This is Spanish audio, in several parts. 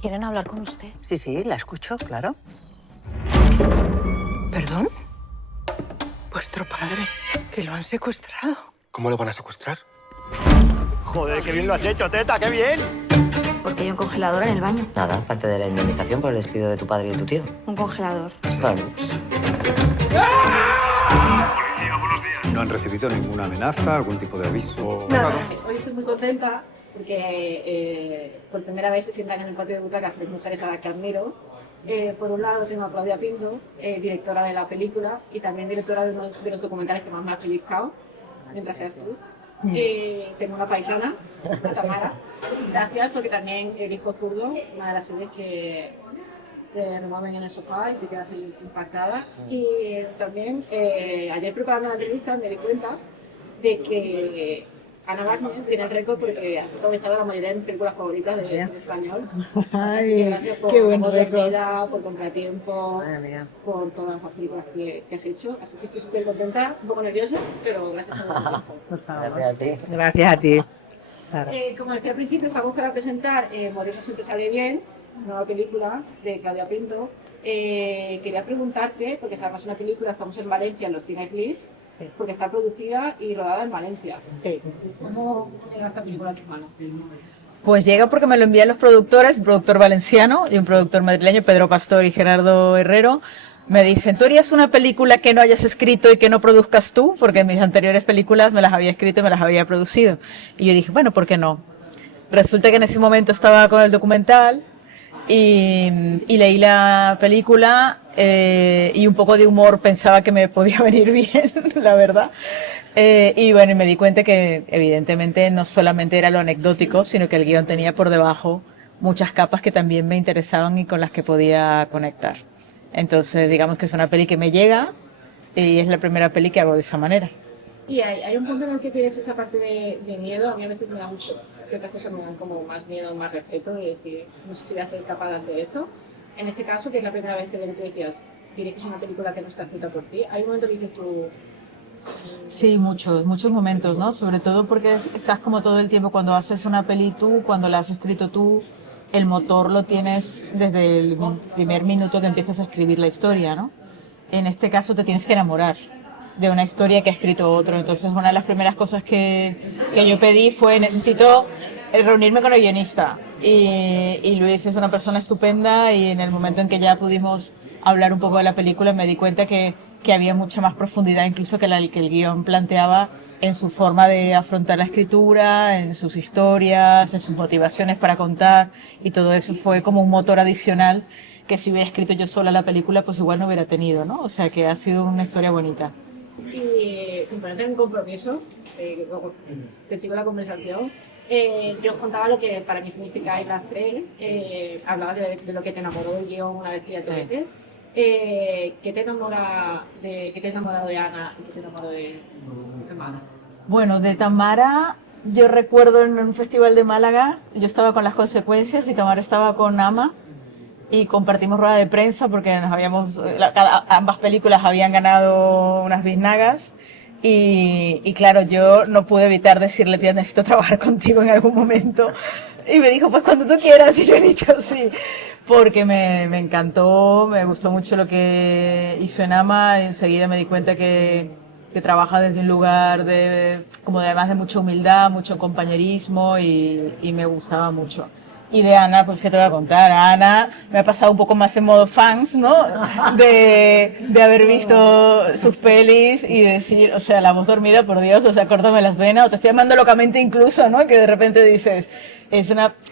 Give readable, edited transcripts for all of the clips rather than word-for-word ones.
¿Quieren hablar con usted? Sí, sí, la escucho, claro. ¿Perdón? Vuestro padre, que lo han secuestrado. ¿Cómo lo van a secuestrar? Joder, qué bien lo has hecho, Teta, qué bien. Porque hay un congelador en el baño. Nada, aparte de la indemnización por el despido de tu padre y de tu tío. Un congelador. Vale. ¿No han recibido ninguna amenaza, algún tipo de aviso? Hoy estoy muy contenta porque por primera vez se sientan en el patio de butacas tres mujeres a las que admiro. Por un lado tengo a Claudia Pinto, directora de la película y también directora de uno de los documentales que más me ha pellizcado, mientras seas tú. Tengo una paisana, Tamara. Gracias, porque también El hijo zurdo, una de las series que te remueven en el sofá y te quedas ahí impactada. Y también ayer preparando la entrevista me di cuenta de que Ana Barnes tiene el récord porque ha protagonizado la mayoría de mis películas favoritas de cine español. Así que gracias por qué buen Amor récord. Dormida, por Contratiempo, por todas las películas que has hecho. Así que estoy súper contenta, un poco nerviosa, pero gracias por el tiempo. Gracias a ti. Gracias a ti. Sara. Como decía al principio, estamos para presentar Morir no siempre sale bien, nueva película de Claudia Pinto. Quería preguntarte, porque es además una película, estamos en Valencia, en los Cines Lis, porque está producida y rodada en Valencia. Sí. ¿Cómo llega esta película a tus manos? Pues llega porque me lo envían los productores, un productor valenciano y un productor madrileño, Pedro Pastor y Gerardo Herrero. Me dicen, ¿tú harías una película que no hayas escrito y que no produzcas tú? Porque mis anteriores películas me las había escrito y me las había producido. Y yo dije, bueno, ¿por qué no? Resulta que en ese momento estaba con el documental y leí la película y un poco de humor pensaba que me podía venir bien, la verdad. Y bueno, y me di cuenta que evidentemente no solamente era lo anecdótico, sino que el guión tenía por debajo muchas capas que también me interesaban y con las que podía conectar. Entonces, digamos que es una peli que me llega y es la primera peli que hago de esa manera. Y hay un punto en el que tienes esa parte de miedo, a mí a veces me da mucho, que otras cosas me dan como más miedo, más respeto, y decir, no sé si voy a ser capaz de hacer esto. En este caso, que es la primera vez que tú decías, diriges una película que no está escrita por ti, hay un momento que dices tú... Sí, muchos momentos, ¿no? Sobre todo porque estás como todo el tiempo cuando haces una peli tú, cuando la has escrito tú, el motor lo tienes desde el primer minuto que empiezas a escribir la historia, ¿no? En este caso te tienes que enamorar de una historia que ha escrito otro. Entonces una de las primeras cosas que yo pedí fue necesito reunirme con el guionista y Luis es una persona estupenda y en el momento en que ya pudimos hablar un poco de la película me di cuenta que había mucha más profundidad incluso que que el guión planteaba en su forma de afrontar la escritura, en sus historias, en sus motivaciones para contar, y todo eso fue como un motor adicional que si hubiera escrito yo sola la película pues igual no hubiera tenido, ¿no? O sea que ha sido una historia bonita. Y sin ponerte en compromiso, te sigo la conversación, yo os contaba lo que para mí significáis las tres, hablaba de lo que te enamoró del guión una vez que ya te metes. ¿Qué te enamora qué te ha enamorado de Ana y qué te enamoró de Tamara? Bueno, de Tamara, yo recuerdo en un festival de Málaga, yo estaba con Las Consecuencias y Tamara estaba con Ama y compartimos rueda de prensa porque ambas películas habían ganado unas biznagas y claro, yo no pude evitar decirle, tía, necesito trabajar contigo en algún momento. Y me dijo, pues cuando tú quieras. Y yo he dicho sí, porque me encantó, me gustó mucho lo que hizo en Ama. Enseguida me di cuenta que trabaja desde un lugar además de mucha humildad, mucho compañerismo y me gustaba mucho. Y de Ana, pues qué te voy a contar, a Ana me ha pasado un poco más en modo fans, ¿no? De haber visto sus pelis y decir, o sea, La voz dormida, por Dios, o sea, córtame las venas, o te estoy llamando locamente incluso, ¿no? Que de repente dices,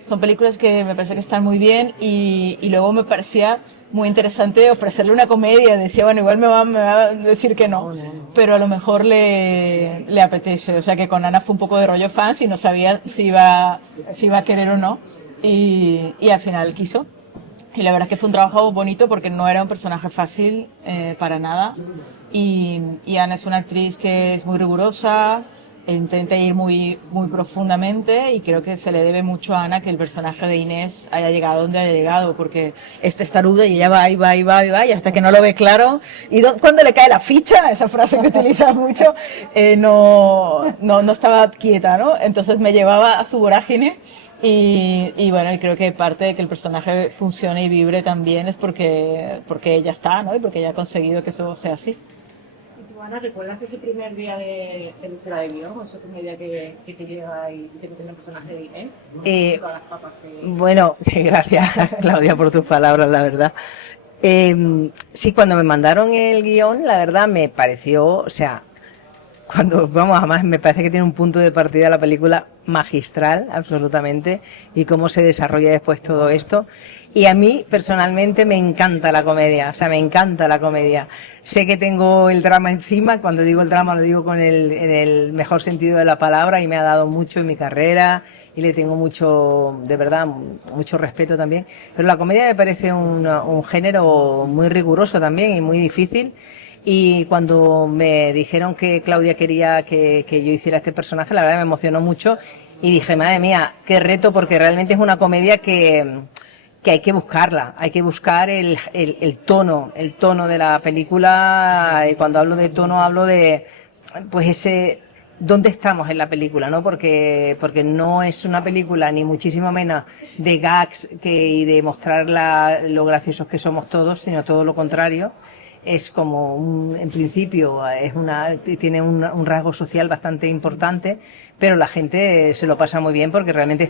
son películas que me parece que están muy bien y luego me parecía muy interesante ofrecerle una comedia, decía, bueno, igual me va a decir que no, pero a lo mejor le apetece, o sea que con Ana fue un poco de rollo fans y no sabía si iba a querer o no. Y al final quiso. Y la verdad es que fue un trabajo bonito porque no era un personaje fácil para nada. Y Ana es una actriz que es muy rigurosa, intenta ir muy profundamente y creo que se le debe mucho a Ana que el personaje de Inés haya llegado donde haya llegado, porque es testaruda y ella va y hasta que no lo ve claro. Y cuando le cae la ficha, esa frase que utiliza mucho, no estaba quieta, ¿no? Entonces me llevaba a su vorágine Y bueno, y creo que parte de que el personaje funcione y vibre también es porque ella está, ¿no? Y porque ella ha conseguido que eso sea así. ¿Y tú, Ana, recuerdas ese primer día de lectura de guión? ¿O esa primer día que te llega y te meten el personaje de Inés? Todas las papas que... Bueno, sí, gracias, Claudia, por tus palabras, la verdad. Sí, cuando me mandaron el guión, la verdad me pareció, o sea, además me parece que tiene un punto de partida la película magistral, absolutamente, y cómo se desarrolla después todo esto. Y a mí, personalmente, me encanta la comedia, o sea, me encanta la comedia. Sé que tengo el drama encima, cuando digo el drama lo digo en el mejor sentido de la palabra, y me ha dado mucho en mi carrera, y le tengo mucho, de verdad, mucho respeto también. Pero la comedia me parece un género muy riguroso también y muy difícil. Y cuando me dijeron que Claudia quería que yo hiciera este personaje, la verdad me emocionó mucho y dije, madre mía, qué reto, porque realmente es una comedia que hay que buscarla, hay que buscar el tono de la película. Y cuando hablo de tono hablo de pues ese dónde estamos en la película, ¿no? Porque no es una película ni muchísimo menos de gags y de mostrar lo graciosos que somos todos, sino todo lo contrario. Es como en principio tiene un rasgo social bastante importante, pero la gente se lo pasa muy bien porque realmente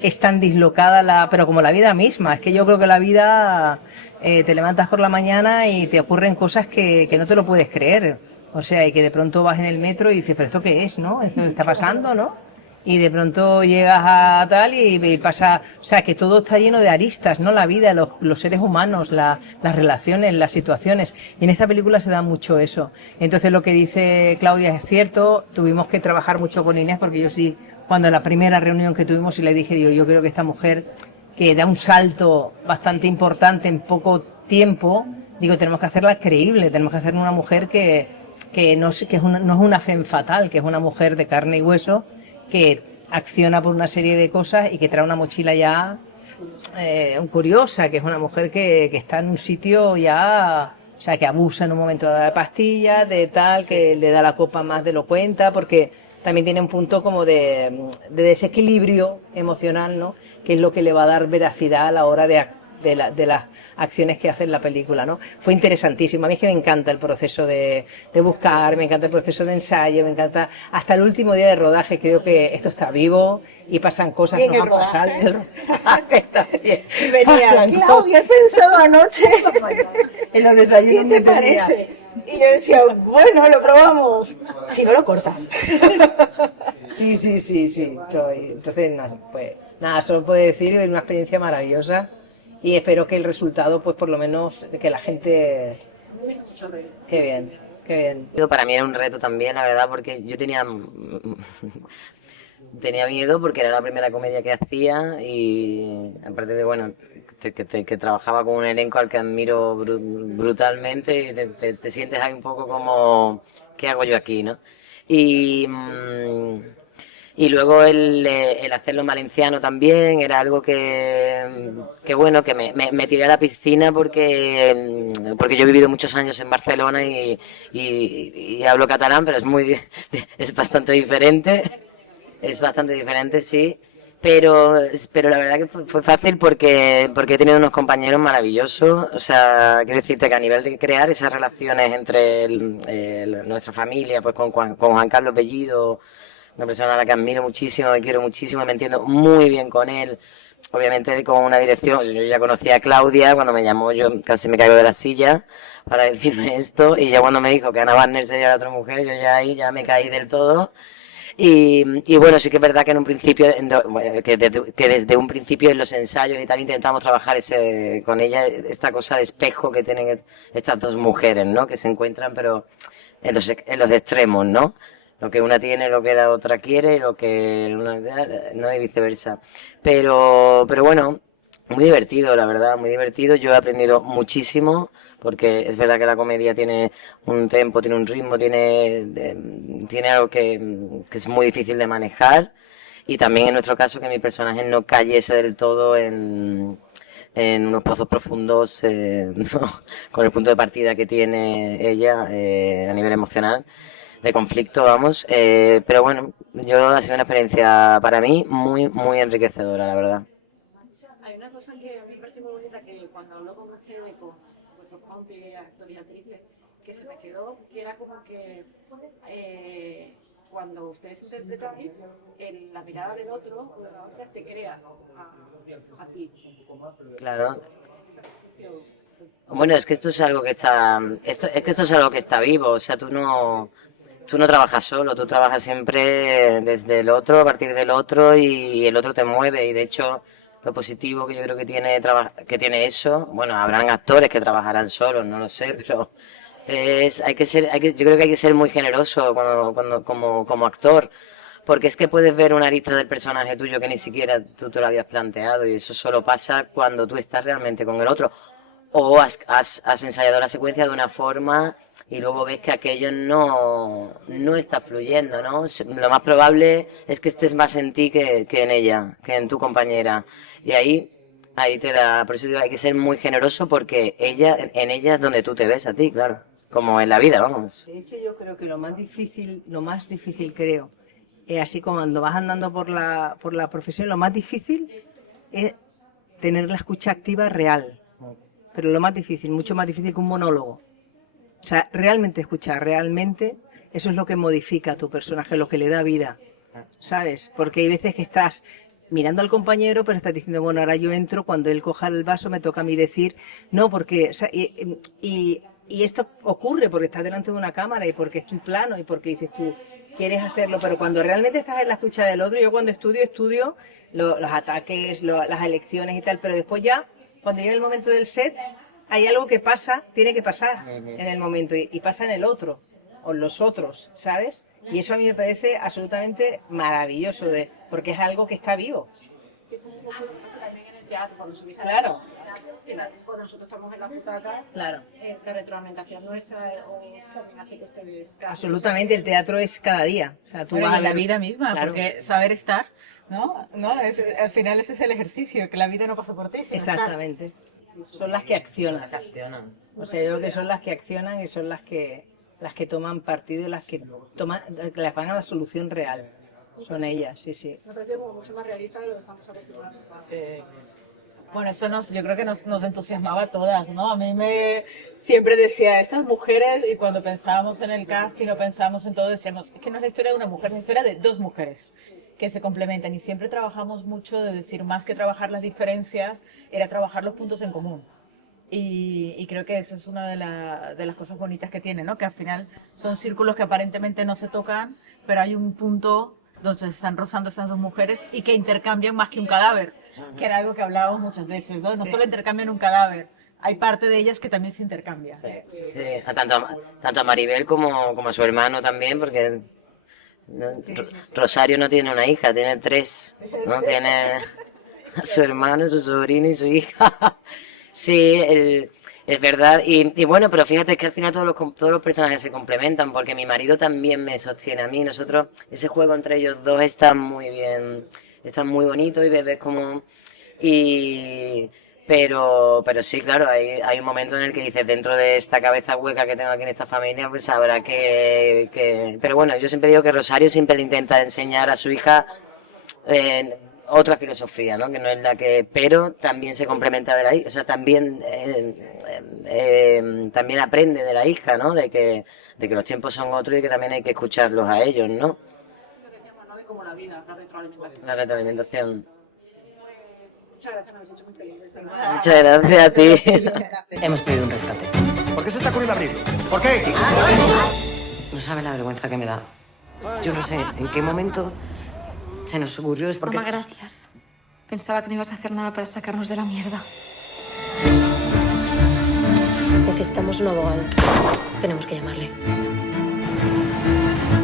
es tan dislocada pero como la vida misma. Es que yo creo que la vida te levantas por la mañana y te ocurren cosas que no te lo puedes creer. O sea, y que de pronto vas en el metro y dices, pero ¿esto qué es, no? ¿Esto está pasando, no? Y de pronto llegas a tal y pasa, o sea, que todo está lleno de aristas, ¿no? La vida, los seres humanos, las relaciones, las situaciones. Y en esta película se da mucho eso. Entonces lo que dice Claudia es cierto, tuvimos que trabajar mucho con Inés, porque yo sí, cuando la primera reunión que tuvimos y le dije, digo, yo creo que esta mujer que da un salto bastante importante en poco tiempo, digo, tenemos que hacerla creíble, tenemos que hacer una mujer que no es una femme fatal, que es una mujer de carne y hueso, que acciona por una serie de cosas y que trae una mochila ya curiosa, que es una mujer que está en un sitio ya, o sea, que abusa en un momento de pastillas, de tal, que le da la copa más de lo cuenta, porque también tiene un punto como de desequilibrio emocional, ¿no? Que es lo que le va a dar veracidad a la hora de las acciones que hace en la película, ¿no? Fue interesantísimo. A mí es que me encanta el proceso de buscar, me encanta el proceso de ensayo, me encanta hasta el último día de rodaje. Creo que esto está vivo y pasan cosas que no han pasado en el rodaje también. Venía, Claudia, he pensado anoche. En los desayunos ¿Qué te parece? Y yo decía, bueno, lo probamos. Si no, lo cortas. Sí. Entonces, pues nada, solo puedo decir que es una experiencia maravillosa. Y espero que el resultado, pues por lo menos, que la gente... Qué bien, qué bien. Para mí era un reto también, la verdad, porque yo tenía miedo porque era la primera comedia que hacía y aparte de, bueno, que trabajaba con un elenco al que admiro brutalmente y te sientes ahí un poco como, ¿qué hago yo aquí, no? Y luego el hacerlo en valenciano también era algo que bueno, que me tiré a la piscina porque yo he vivido muchos años en Barcelona y hablo catalán, pero es bastante diferente. Es bastante diferente, sí. Pero la verdad que fue fácil porque he tenido unos compañeros maravillosos. O sea, quiero decirte que a nivel de crear esas relaciones entre nuestra familia, pues con Juan Carlos Bellido, una persona a la que admiro muchísimo, me quiero muchísimo, me entiendo muy bien con él. Obviamente con una dirección, yo ya conocía a Claudia, cuando me llamó yo casi me caigo de la silla para decirme esto, y ya cuando me dijo que Ana Barner sería la otra mujer, yo ya ahí ya me caí del todo. Y bueno, sí que es verdad que en un principio, que desde un principio en los ensayos y tal intentamos trabajar con ella esta cosa de espejo que tienen estas dos mujeres, ¿no? Que se encuentran pero en los extremos, ¿no? Lo que una tiene, lo que la otra quiere, y lo que una no, y viceversa. Pero bueno, muy divertido, la verdad, muy divertido. Yo he aprendido muchísimo, porque es verdad que la comedia tiene un tempo, tiene un ritmo, tiene algo que es muy difícil de manejar. Y también en nuestro caso que mi personaje no cayese del todo en unos pozos profundos, no, con el punto de partida que tiene ella a nivel emocional. de conflicto, vamos. Pero bueno, ha sido una experiencia para mí muy, muy enriquecedora, la verdad. Hay una cosa que a mí me parece muy bonita, que cuando hablo con ustedes, con vuestros compis, actores y actrices, que se me quedó, que era como que cuando ustedes interpretan, la mirada del otro o de la otra te crea a ti. Claro. Bueno, es que esto es algo que está, esto es algo que está vivo, o sea, tú no trabajas solo, tú trabajas siempre desde el otro, a partir del otro, y el otro te mueve, y de hecho lo positivo que yo creo que tiene eso, bueno, habrán actores que trabajarán solos, no lo sé, pero yo creo que hay que ser muy generoso como actor, porque es que puedes ver una arista del personaje tuyo que ni siquiera tú te lo habías planteado, y eso solo pasa cuando tú estás realmente con el otro, o has ensayado la secuencia de una forma y luego ves que aquello no está fluyendo, ¿no? Lo más probable es que estés más en ti que en ella, que en tu compañera, y ahí te da, por eso digo, hay que ser muy generoso, porque en ella es donde tú te ves a ti, claro, como en la vida, vamos. De hecho, yo creo que lo más difícil creo, así como cuando vas andando por la profesión, lo más difícil es tener la escucha activa real. Pero lo más difícil, mucho más difícil que un monólogo. O sea, realmente escuchar, realmente, eso es lo que modifica a tu personaje, lo que le da vida, ¿sabes? Porque hay veces que estás mirando al compañero, pero estás diciendo, bueno, ahora yo entro, cuando él coja el vaso me toca a mí decir, no, porque, o sea, y esto ocurre porque estás delante de una cámara y porque es tu plano y porque dices tú, quieres hacerlo, pero cuando realmente estás en la escucha del otro, yo cuando estudio los ataques, las elecciones y tal, pero después ya, cuando llega el momento del set, hay algo que pasa, tiene que pasar en el momento y pasa en el otro, o en los otros, ¿sabes? Y eso a mí me parece absolutamente maravilloso, porque es algo que está vivo. Claro. Cuando nosotros estamos en la butaca, Claro. La retroalimentación nuestra también hace que ustedes... Absolutamente, el teatro es cada día. O sea, tú Bueno, vas y a la ver- vida misma, Claro. porque saber estar, ¿no? Al final ese es el ejercicio, que la vida no pasa por ti, sino estar. Exactamente. Son las que accionan. O sea, yo creo que son las que accionan y son las que toman partido y las que van a la solución real. Son ellas, sí, sí. Me parece como mucho más realista de lo que estamos acostumbrados. Sí. Bueno, eso yo creo que nos entusiasmaba a todas, ¿no? A mí siempre decía, estas mujeres, y cuando pensábamos en el casting o pensábamos en todo, decíamos, es que no es la historia de una mujer, es la historia de dos mujeres que se complementan, y siempre trabajamos mucho de decir, más que trabajar las diferencias, era trabajar los puntos en común. Y creo que eso es una de las cosas bonitas que tiene, ¿no? Que al final son círculos que aparentemente no se tocan, pero hay un punto donde se están rozando estas dos mujeres y que intercambian más que un cadáver, que era algo que hablábamos muchas veces, ¿no? No solo intercambian un cadáver, hay parte de ellas que también se intercambia. Sí, tanto a Maribel como a su hermano también, porque Rosario no tiene una hija, tiene 3, ¿no? Tiene a su hermano, su sobrino y su hija. Sí, es verdad. Y bueno, pero fíjate que al final todos los personajes se complementan, porque mi marido también me sostiene a mí. Nosotros, ese juego entre ellos dos está muy bien, está muy bonito, y ves como... Pero sí, claro, hay un momento en el que dices, dentro de esta cabeza hueca que tengo aquí en esta familia, pues habrá que... Pero bueno, yo siempre digo que Rosario siempre le intenta enseñar a su hija otra filosofía, ¿no? Que no es la que... Pero también se complementa de la hija, o sea, también aprende de la hija, ¿no? De que los tiempos son otros y que también hay que escucharlos a ellos, ¿no? Lo que decíamos, ¿no? De como la vida, la retroalimentación. La retroalimentación. Muchas gracias, me habéis hecho muy feliz. Muchas gracias a ti. Hemos pedido un rescate. ¿Por qué se está ocurriendo abrirlo? ¿Por qué? No sabe la vergüenza que me da. Yo no sé en qué momento se nos ocurrió esto. Mamá, gracias. Pensaba que no ibas a hacer nada para sacarnos de la mierda. Necesitamos un abogado. Tenemos que llamarle.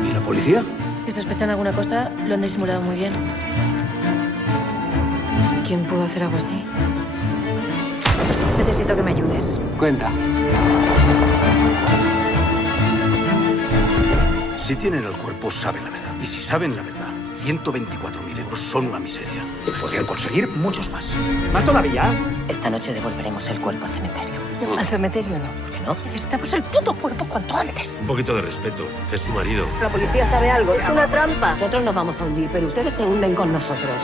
¿Y la policía? Si sospechan alguna cosa, lo han disimulado muy bien. ¿Quién pudo hacer algo así? Necesito que me ayudes. Cuenta. Si tienen el cuerpo, saben la verdad. Y si saben la verdad, 124.000 euros son una miseria. Podrían conseguir muchos más. ¿Más todavía? Esta noche devolveremos el cuerpo al cementerio. No, al cementerio no. ¿Por qué no? Necesitamos el puto cuerpo cuanto antes. Un poquito de respeto. Es su marido. La policía sabe algo. Es una trampa. Nosotros nos vamos a hundir, pero ustedes se hunden con nosotros.